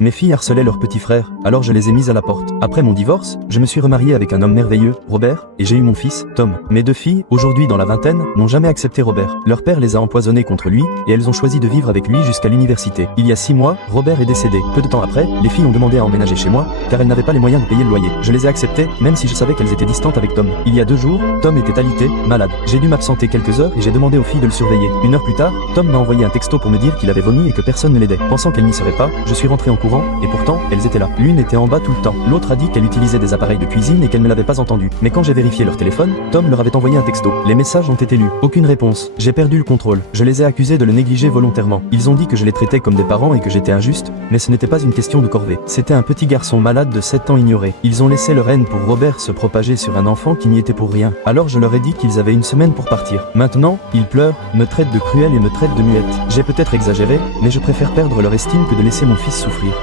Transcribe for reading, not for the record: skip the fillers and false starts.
Mes filles harcelaient leur petit frère, alors je les ai mises à la porte. Après mon divorce, je me suis remarié avec un homme merveilleux, Robert, et j'ai eu mon fils, Tom. Mes 2 filles, aujourd'hui dans la vingtaine, n'ont jamais accepté Robert. Leur père les a empoisonnées contre lui, et elles ont choisi de vivre avec lui jusqu'à l'université. Il y a 6 mois, Robert est décédé. Peu de temps après, les filles ont demandé à emménager chez moi, car elles n'avaient pas les moyens de payer le loyer. Je les ai acceptées, même si je savais qu'elles étaient distantes avec Tom. Il y a 2 jours, Tom était alité, malade. J'ai dû m'absenter quelques heures et j'ai demandé aux filles de le surveiller. 1 heure plus tard, Tom m'a envoyé un texto pour me dire qu'il avait vomi et que personne ne l'aidait. Pensant qu'elle n'y serait pas, je suis rentré en courant, et pourtant, elles étaient là. L'une était en bas tout le temps. L'autre a dit qu'elle utilisait des appareils de cuisine et qu'elle ne l'avait pas entendu. Mais quand j'ai vérifié leur téléphone, Tom leur avait envoyé un texto. Les messages ont été lus. Aucune réponse. J'ai perdu le contrôle. Je les ai accusés de le négliger volontairement. Ils ont dit que je les traitais comme des parents et que j'étais injuste, mais ce n'était pas une question de corvée. C'était un petit garçon malade de 7 ans ignoré. Ils ont laissé leur haine pour Robert se propager sur un enfant qui n'y était pour rien. Alors je leur ai dit qu'ils avaient 1 semaine pour partir. Maintenant, ils pleurent, me traitent de cruel et me traitent de muette. J'ai peut-être exagéré, mais je préfère perdre leur estime que de laisser mon fils souffrir.